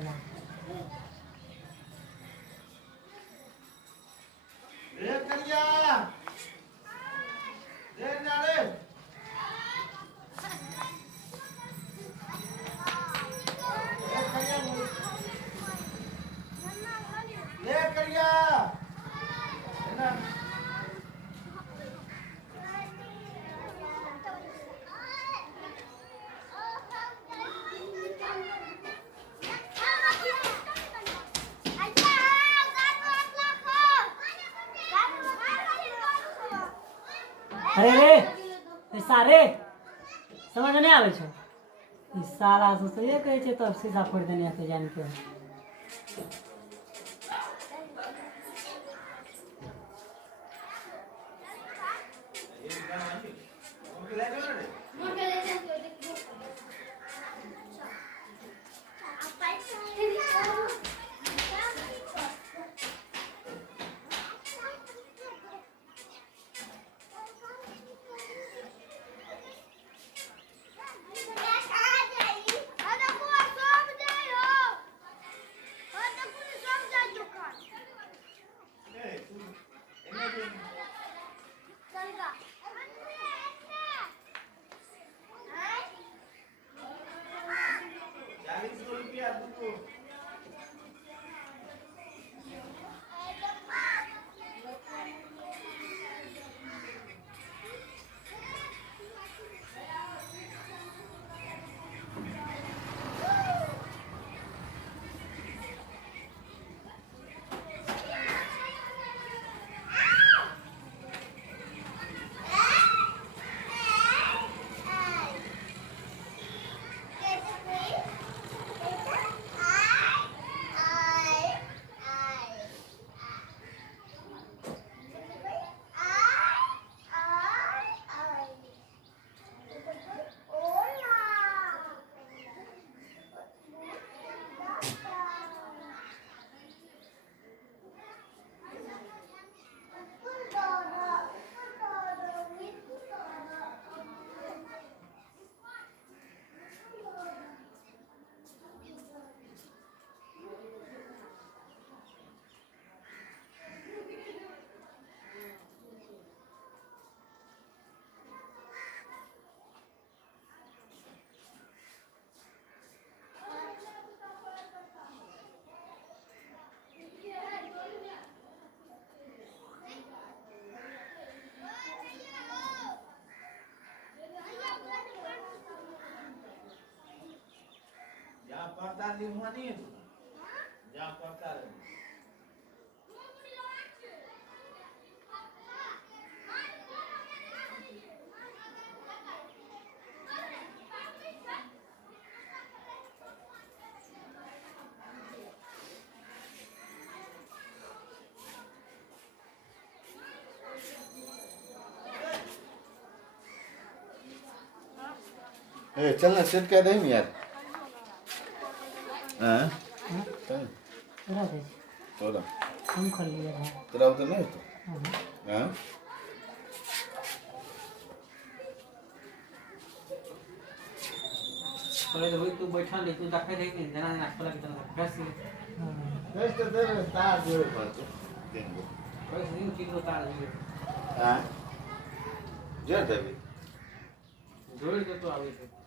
चला रे करिया रे नारे ले करिया है ना अरे रे सारे समझ नहीं आवे छो ई साला से ये कहे छे तब सीधा फोड़ देने आते जान के पड़ता लिखवानी है जहाँ पड़ता रहे चलना सेट कर दें यार हाँ तोरा हम कर लिए हैं तेरा उधर नहीं तो हाँ पहले तो वही तू बैठा ले तू देखा रही नहीं जना जना खोला कितना कैसे कैसे तो दे तार जोड़ पड़ते देंगे कैसे नहीं ठीक होता है हाँ जोड़ दे भी जोड़ के तो आवे थे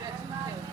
That's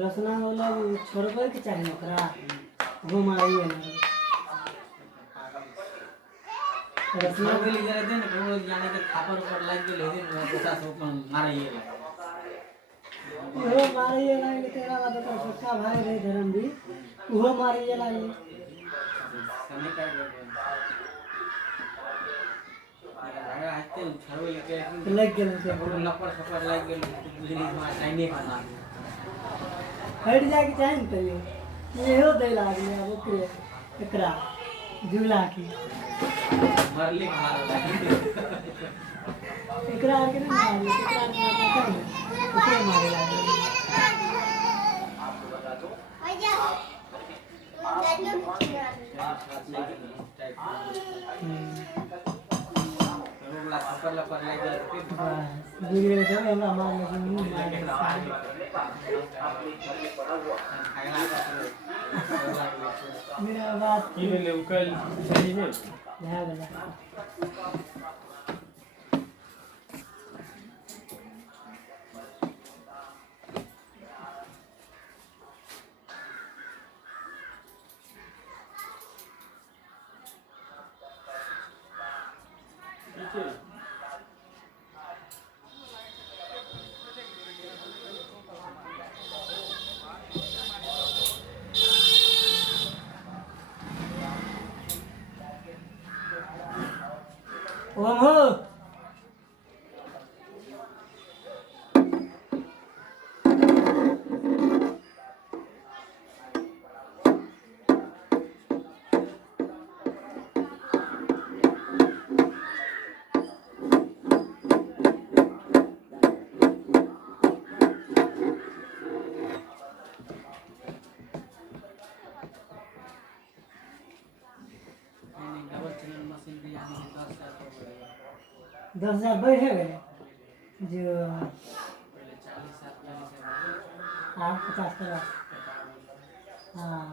रसना वाला छोड़बै के चाही ओकरा वो मारिए ना रसना छोड़ गेली जरा दे ना कोनो जाने के थापर पर लाग गेल हे दिन पैसा से अपन मारिए वो मारिए ना तेरा बात का छोटका भाई रे धर्म भी वो मारिए ना समय का अरे आते छोड़ लेके लग गेल से कोनो लपड़ सपड़ लाग गेल बुझली मां टाइमे खाना हट जाए के चाहे तो ये हो दे लागले अब ओकरे एकरा झूला की मरली मार एकरा आके ना मारले एकरा आके ओकरे मारे लागले लपड़ लपड़ लाग गेल बुझले तो हमरा मार लगे मुंह मार मेरा बात की ले उकल सही में है वाला ओम हो डबल चैनल मशीन भी आने के 10,000 बढ़ गए जो पहले 40 से आप 50 करो हाँ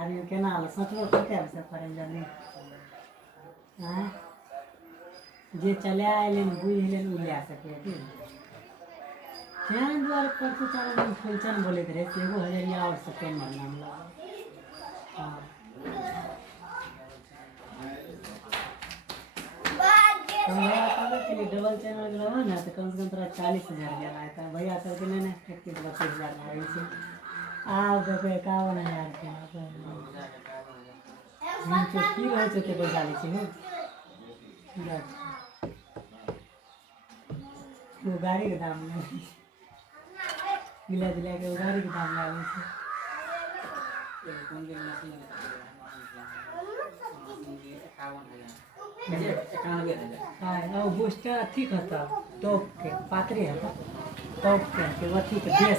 आदमी केना हाल सोचबो कते से करे जानी हाँ जे चले आइले बुझ लेन उ ले सके ध्यान द्वार पर तो चार दिन फुलचन बोले रहे सेगो हजरिया और सत्यन मरना लगा हाँ भैया कब के लिए डबल चैनल लगाओ ना तो कम से कम तेरा 40,000 गया था भैया सब के नहीं 31-32,000 लगे छे आप तो 51,000 के हम तो की रहे छे ते पैसा ले छे वो गाड़ी के दाम में मिला जुला के गाड़ी के दाम लागे छे कौन दिन मशीन हाँ वो बूस्टर ठीक होता टॉप के पात्रे है टॉप के वथी के बेस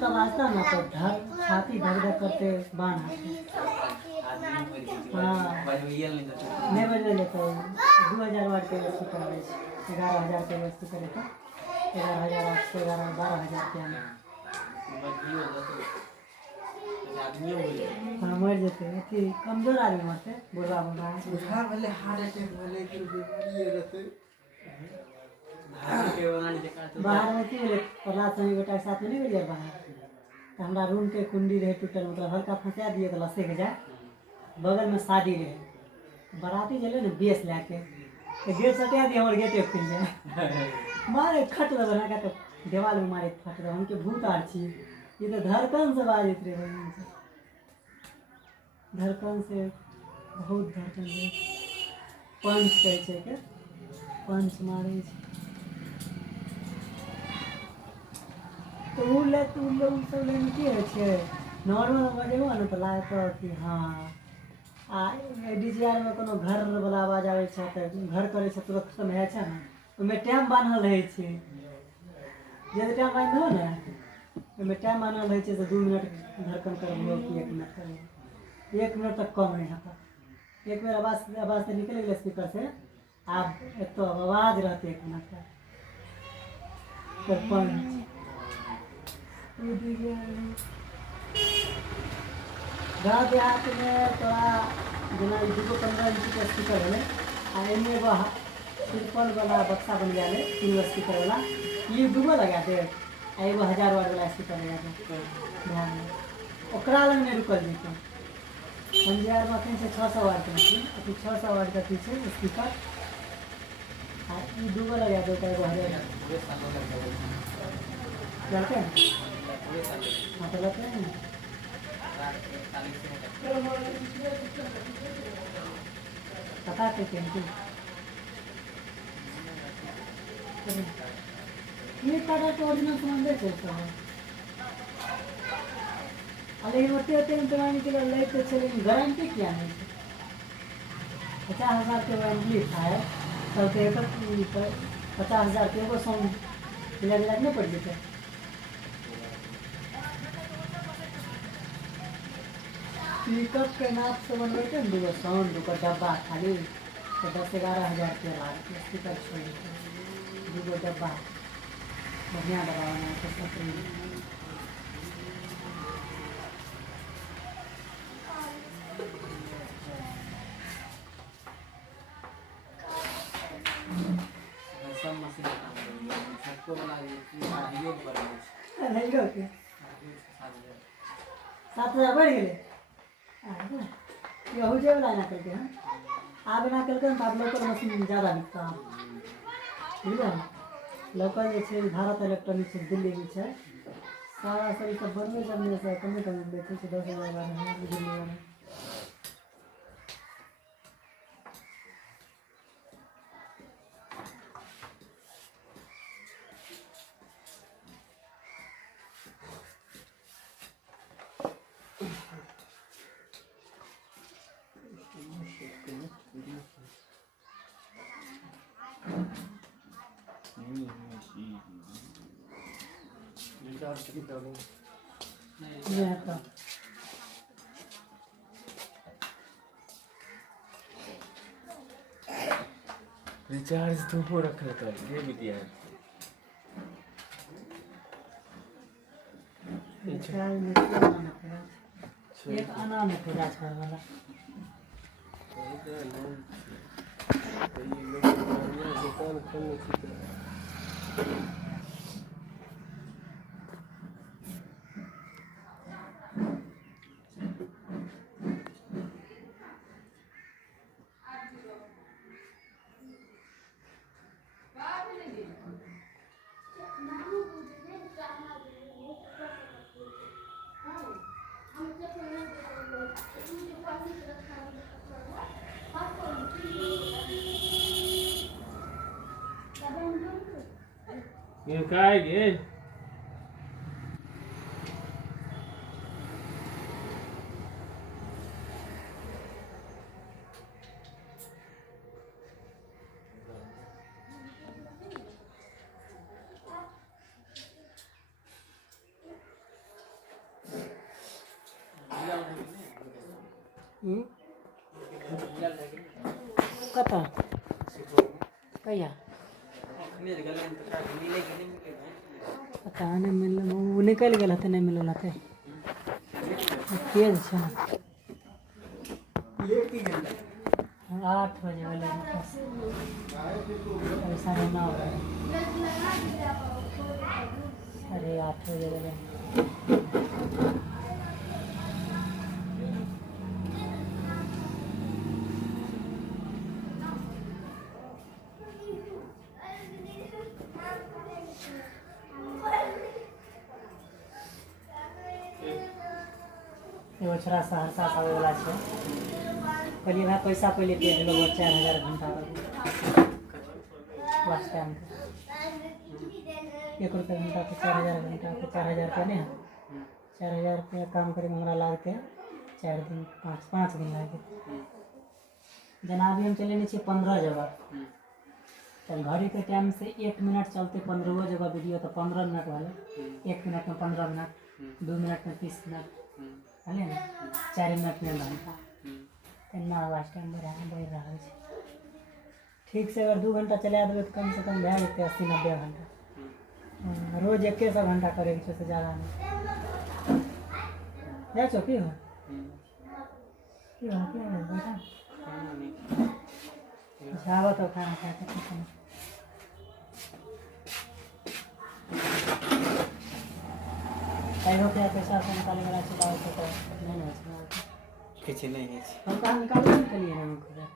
तब आता ना तो धर छाती धर धर करते बांध हाँ नहीं बजने लेते 2,000 वाट के वस्तु कर 11,000 के वस्तु करे तो 11,800 12,000 के आने हाँ मर जाते अथी कमजोर आदमी मरते बुढ़ा बुढ़ा बुखार वाले हार्ट अटैक वाले के बीमारी रहते बाहर में की बोले प्रहलाद स्वामी बेटा के साथ में नहीं गेलिए बाहर तो हमारा रूम के कुंडी रहे टूटल मतलब हल्का फंसा दिए तो लसे के जाए बगल में शादी रहे बाराती चले ना बेस लाके तो गेट सटिया दिए हमारे गेटे खुल जाए मारे खट बना का तो देवाल में मारे फट रहे उनके भूत आर छी ये तो धड़कन से बाजित रहे भगवान से धड़कन से बहुत धड़कन रहे पंच कहै छै के पंच मारे छै तो उ सब लेने की होइ छै नॉर्मल बजेबो ने तो लागत कि हाँ आ डीजीआर में कोनो घर वाला आवाज आबै छै तऽ घर करे छै तुरंत खत्म होइ छै ने ओहिमे टाइम बान्हल रहै छै जे टाइम बान्हि दहो ने ओहिमे टाइम बान्हल रहै छै से 2 मिनट धड़कन करबो कि 1 मिनट करबो 1 मिनट तक कम नहीं होता एक बेर आवाज से निकल गया स्पीकर से आप तो आवाज रहते 1 मिनट का तो पंच गाँव देहात में थोड़ा जना 215 इंच के स्पीकर है आ एने एगो ट्रिपल वाला बक्सा बन गया है 3 स्पीकर वाला, ये दूगो लगा दे आ एगो 1000 वाट वाला स्पीकर लगा दे ध्यान में, ओकरा लग नहीं रुकल जेतै। पंजार मशीन से 600 वाट के मशीन, अभी 600 वाट का पीछे स्पीकर आ ये दूगो लगा दे तो एगो 1000 पूरे सालों का चलते हैं। पूरे सालों हाँ तो लगते हैं पता करते हैं ये टाटा के ओरिजिनल सामान बेचे तो लेकिन होते होते इंतजाम के लिए लेते चले, गारंटी क्या नहीं है। 50,000 के वारंटी था है तब के 50,000 के एगो साउंड मिला मिला नहीं पड़ जाते। पिकअप के नाप से बनबे ने दूगो साउंड दूगो डब्बा खाली तो 10-11 हज़ार रुपया लागत स्पीकर छोड़ दूगो डब्बा बढ़िया डब्बा बना के सब सब मशीन काम करेंगे सबको बना ये आगे बढ़ गए नहीं होते। 7,000 बढ़ गए यहू जे वाला ना करके हैं आप ना करके तो आप लोकल मशीन ज़्यादा बिकता है ठीक है। लोकल जे भारत इलेक्ट्रॉनिक्स दिल्ली में है सारा सही सब बनबे जमने से कम बेचे 10,000 दिल्ली वाला। ये है तो रिचार्ज तो वो रख लेता है ये भी दिया है। चाय में क्या बनाना पड़ा एक आना में पूरा चाय वाला दुकान खोलने की ये क्या है ये कता कहिया पता नहीं मिल वो निकल गया था नहीं मिलल थे तेज छे 8 बजे वाले ऐसा रहना होगा 8:30 बजे वाले एगो छोरा सहरसा से आवे वाला है कहलिए भाई पैसा पहले पे लोग 4,000 घंटा लास्ट टाइम एक रुपये घंटा तो 4,000 घंटा तो 4,000 रुपया नहीं है 4,000 रुपया काम करे में हमारा लागते 4 दिन 5 दिन लागे जना अभी हम चले नहीं 15 जगह तो घड़ी के टाइम से 1 मिनट चलते 15 जगह वीडियो तो 15 मिनट वाले 1 मिनट में 15 मिनट 2 मिनट में 30 मिनट है ना 4 मिनट में घंटा इतना आवाज टाइम बढ़ रहा है ठीक से अगर 2 घंटा चला देवे तो कम से कम भए जेतै 80-90 घंटा रोज 100 घंटा करे से ज़्यादा नहीं जा छो की हो क्या है बेटा चाहवा तो खाना खा के कुछ नहीं। कई रुपया पैसा से निकाले वाला चलाओ तो नहीं ना चलाओ। किसी नहीं है हम कहाँ निकालने के लिए ना खुदा।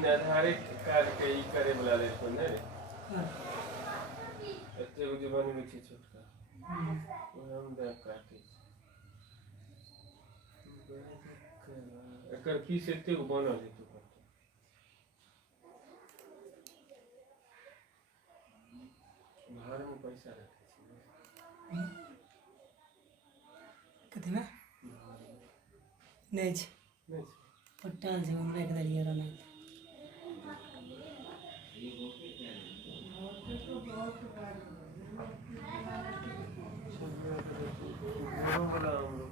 निर्धारित कार्य के ई करे वाला ले तो नहीं हाँ। एते गो जीवन में छी छोटका हम देख काटे एकर पीस एते गो बनल है तो घर में पैसा रखे छी कथी में नहीं छै नहीं पट्टाल छै हम रख देलियै रहना वाला हम लोग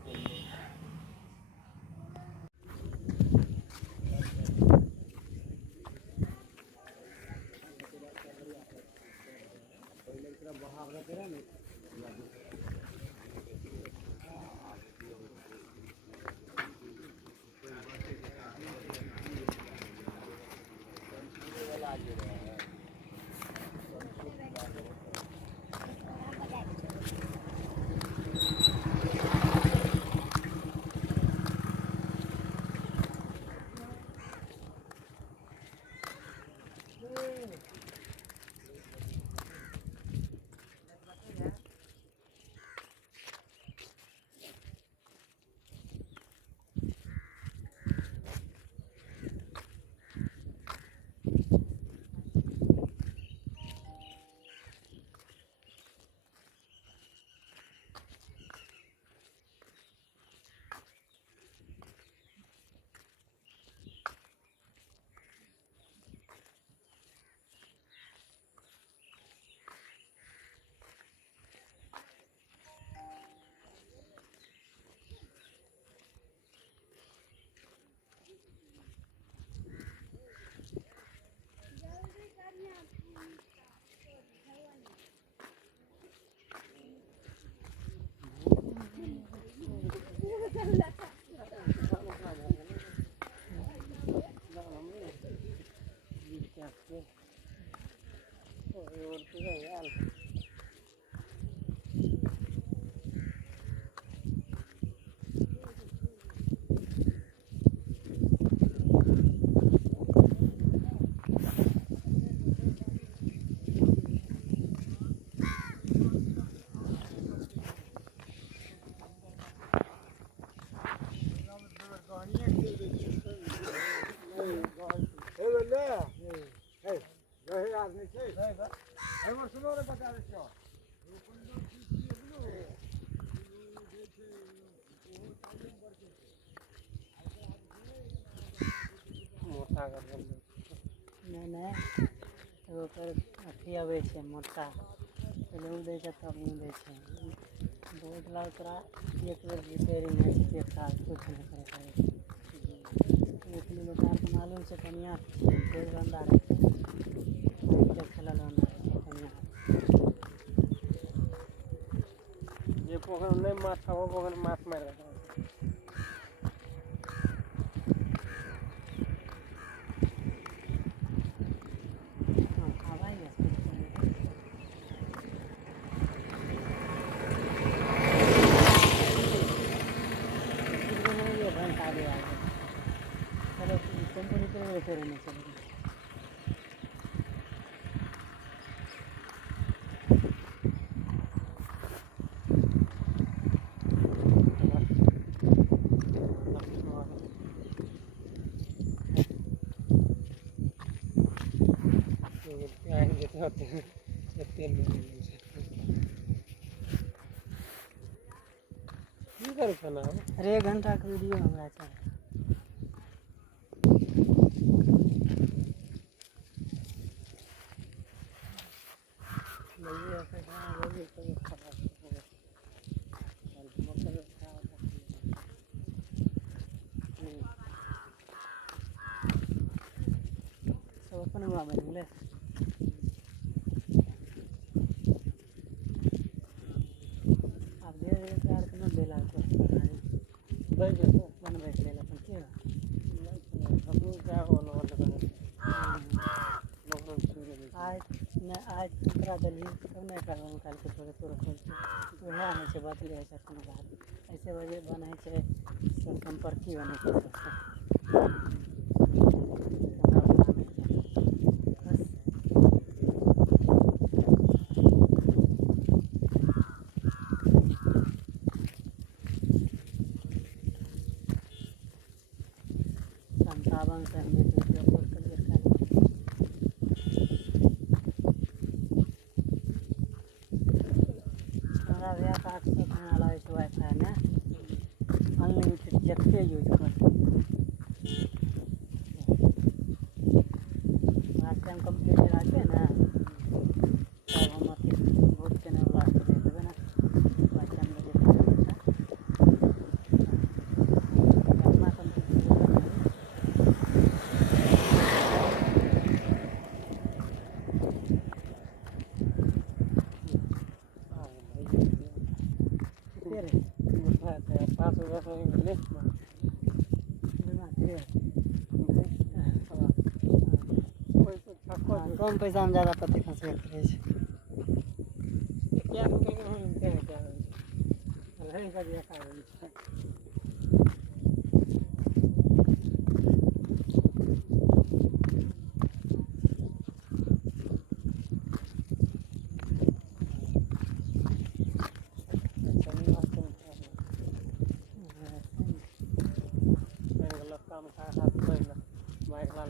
नहीं ओकर अथी आबै छै मोटा पहिले उ दै छै तब उ दै छै बहुत लाख तोरा एक बेर रिपेयरिंग होइ छै एक साल कुछ नहीं करे पड़े लेकिन लोग के मालूम छै कनिया डेढ़ घंटा रहते खेलल कनिया ये पोखर नहीं माछ खाओ पोखर माछ मार अरे 1 घंटा के वीडियो हमरा चाहिए सब अपन हुआ मिले अब धीरे प्यार के न देला तो बनबै के लेल अपन के आज तोरा देलिए तब नहीं करबो काल के थोड़े तोड़ खोल उएह होइ छै बदले होइ छै कोनो बात ऐसे वजह बनै छै सब संपर्की बनै छै सबसे 57 से हम वीडियो अपलोड कर रखा है। हमारा भैया 800 वाला वाईफाई में अनलिमिटेड जितने यूज कर लास्ट टाइम कंप्लीट कराते ना तब हम अति बहुत के लास्ट दे देवे ना लास्ट टाइम में देते अपना कंप्लीट तेरे 500 मिले कम पैसा में ज़्यादा पति खर्च करे छै। क्या क्या नहीं कर दिया खा काम खा खा बाइक ला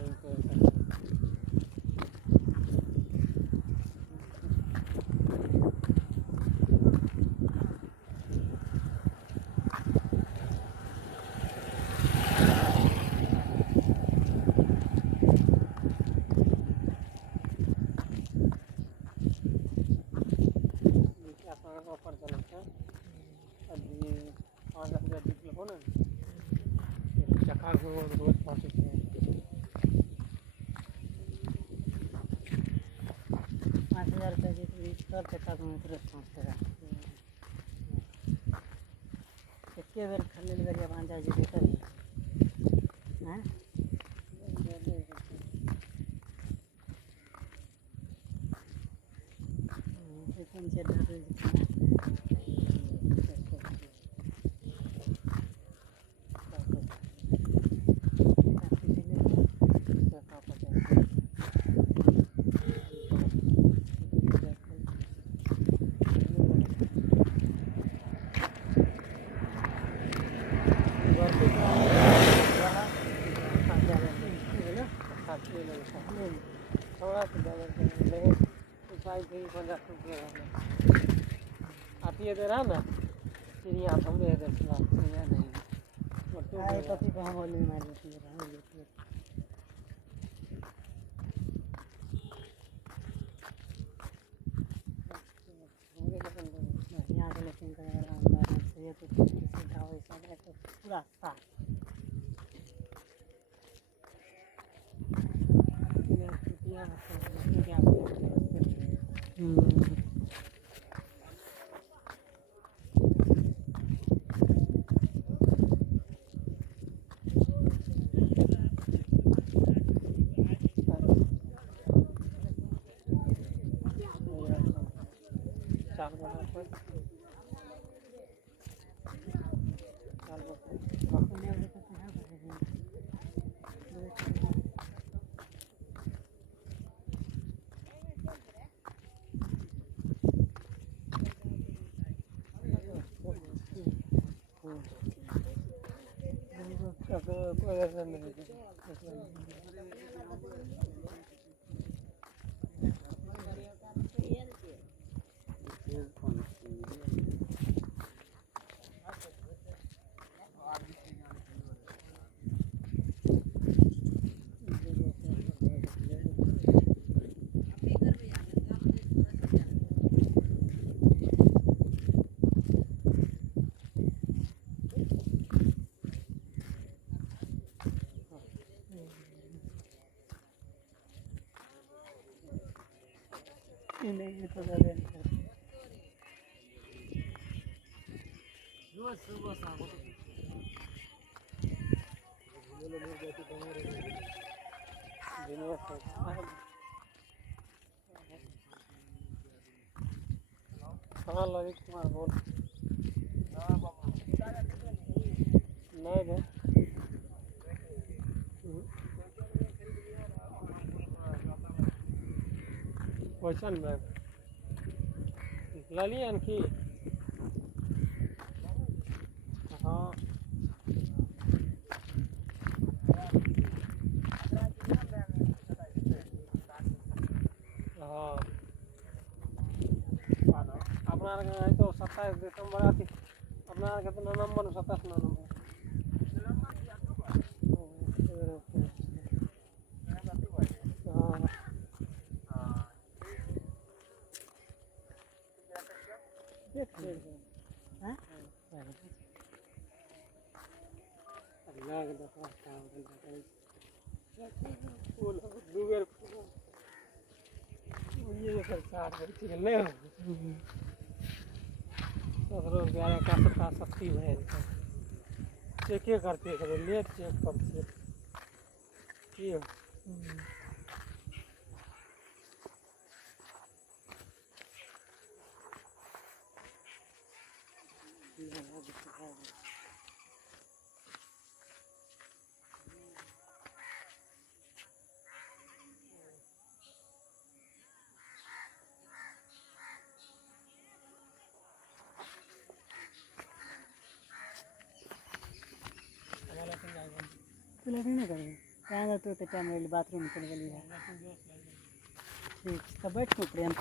ऑफर चल रहा है अभी 5,000 डिस्प्ले हो ना चक्का को रोज पहुंचे हैं 5,000 रुपये की सब चक्का को तुरंत पहुँचेगा। एक बेर खाली बेरिया बांध जाए जी तभी हैं से थोड़ा सा आती है रहा ना चिड़िया हम चिड़िया नहीं कथी को हम ओली मार देती है यहाँ के लेकिन ये तो सीधा वैसा तो पूरा साफ नहीं तो हाँ ललित कुमार बोल नहीं रे क्वेश्चन में लली आणखी हाँ के तो 27 दिसंबर आती अपना के तो नवंबर 27 नवंबर हाँ सस्ती भए चेके करते लेट चेक करते की तो लेकिन नहीं करेंगे कहाँ जाते होते टाइम वाली बाथरूम में चले गई है ठीक तब बैठ को प्रेम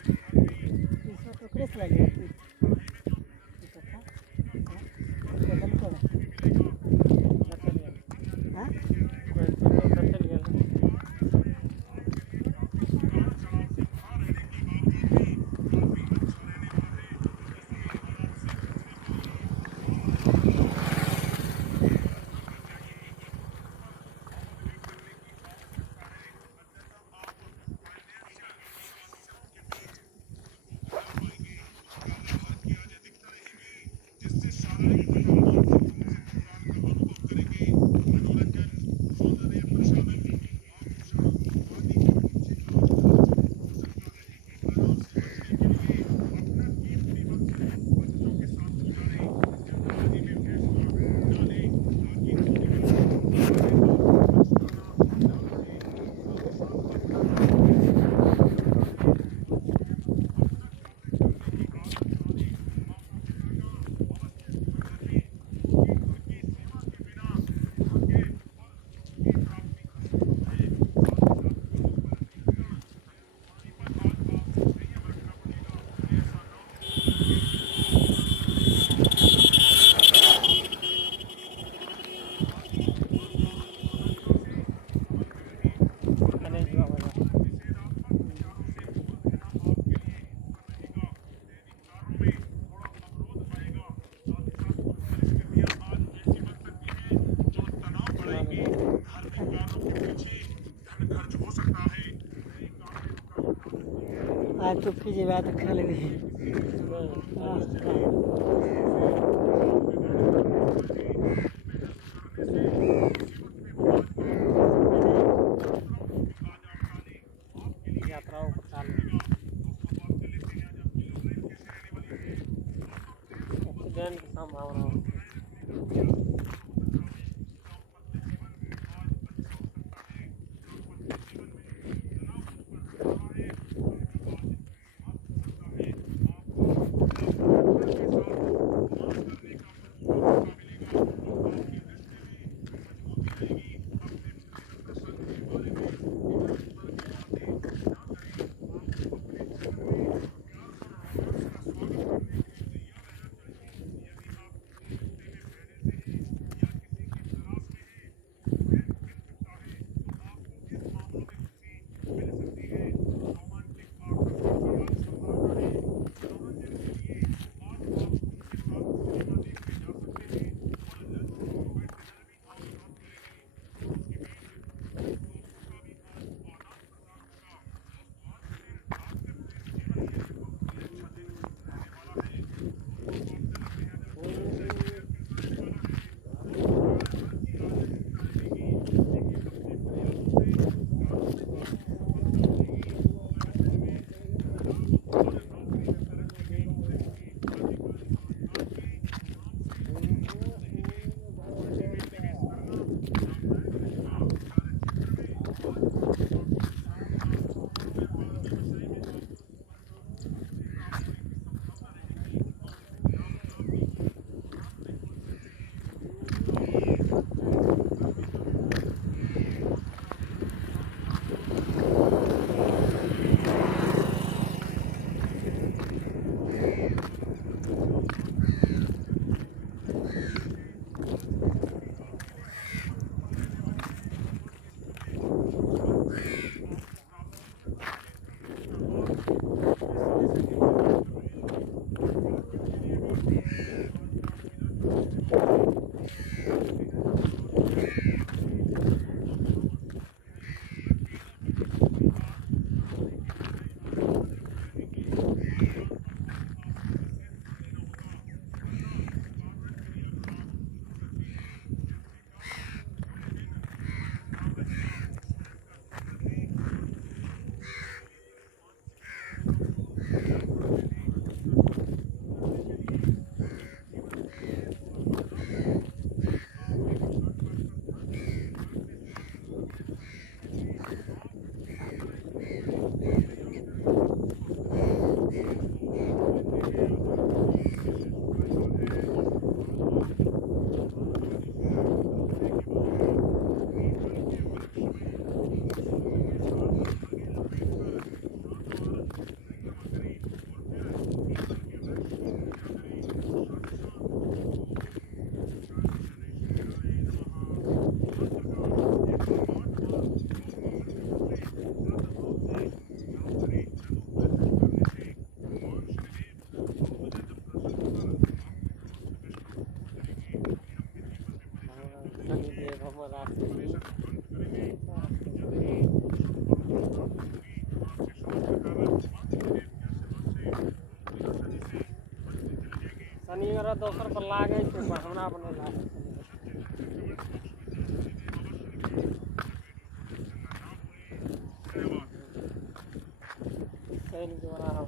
इसमें तो क्रेस लगे हाँ आज तो कीजिए बात खेल गई यात्राओं को चालू एक्सीडेंट की संभावना होती है। शनिदेव हमारा शनि दोसर पर लागे छै पर हमरा पर नहीं लागे शनि के बना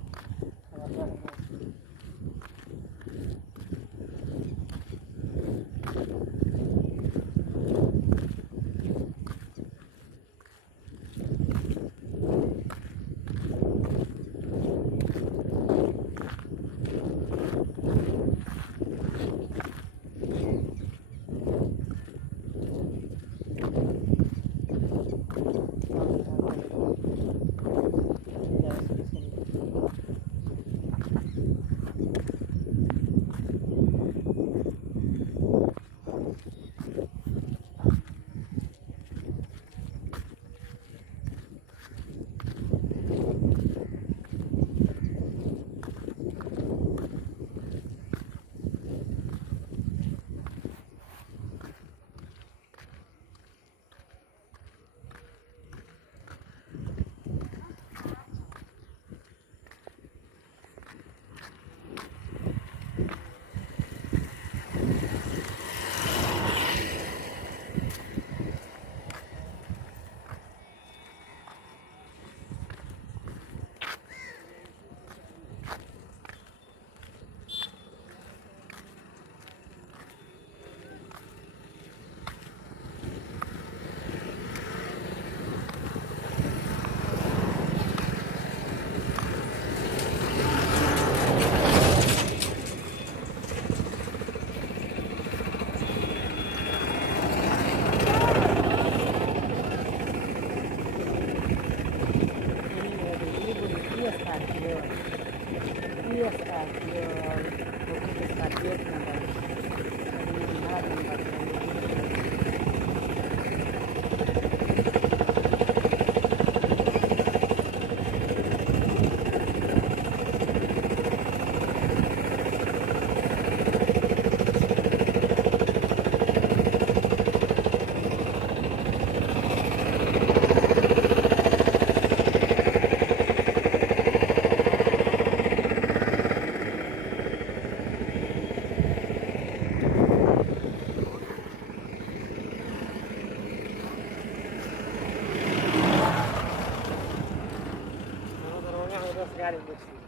गाड़ी देखिए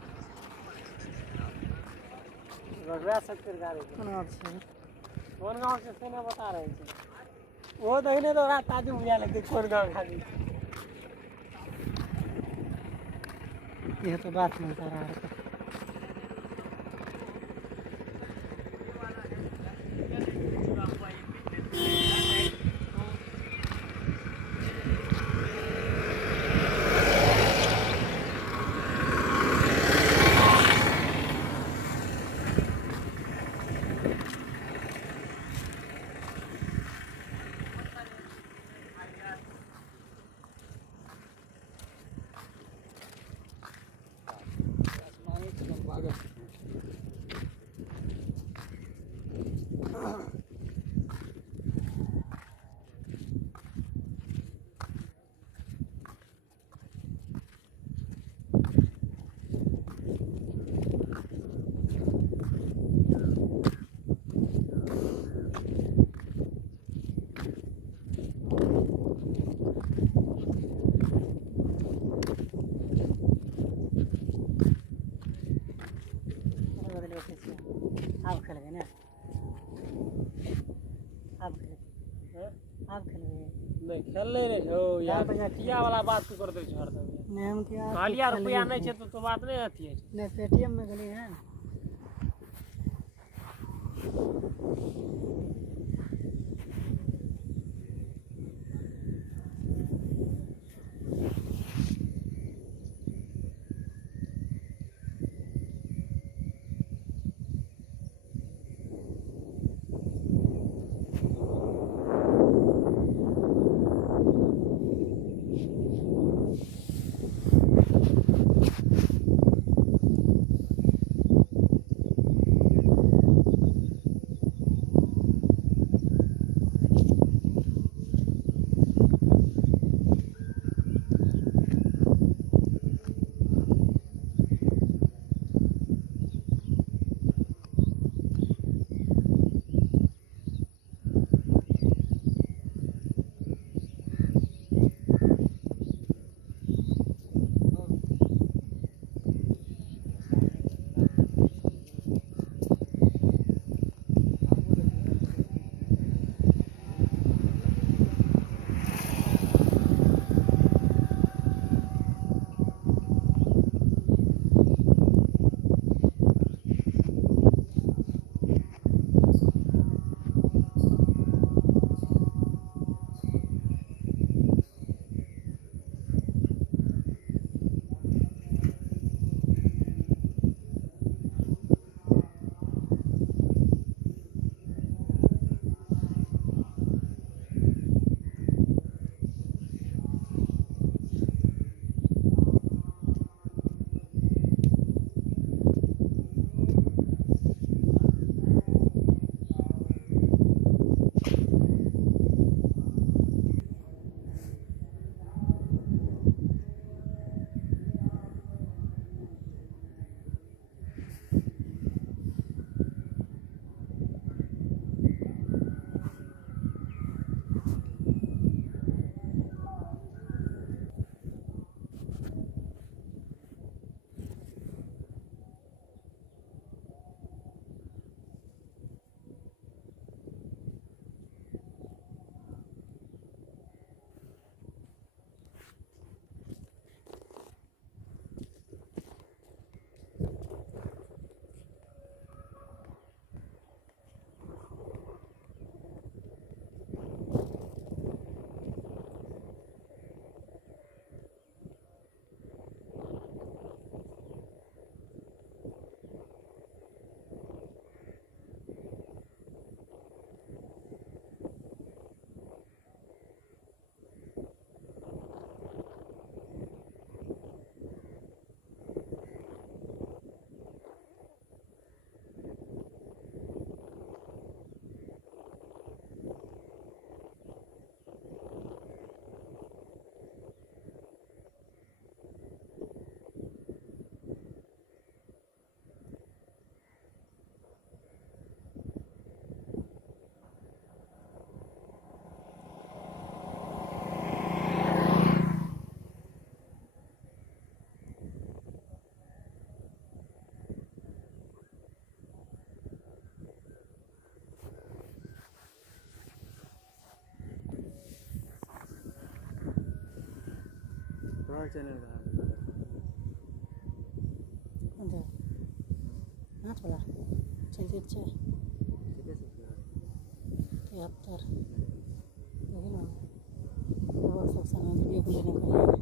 रगड़ा सकते गाड़ी कौन गाँव से सेना बता रहे थे वो दहीने तो रात ताजू बुझा लगती कौन गाँव खाली यह तो बात नहीं कर रहा है आप खेल गए ना आप खेल गए नहीं खेल नहीं हो यार किया वाला बात तू कर दे छ हरदम नहीं हम क्या खालिया रुपया नहीं छे तो बात नहीं आती है नहीं पेटीएम में गली है घर चैनल का अंदर हाथ वाला चल ठीक है 73 देखिए ना वो सब सामान वीडियो को लेने के लिए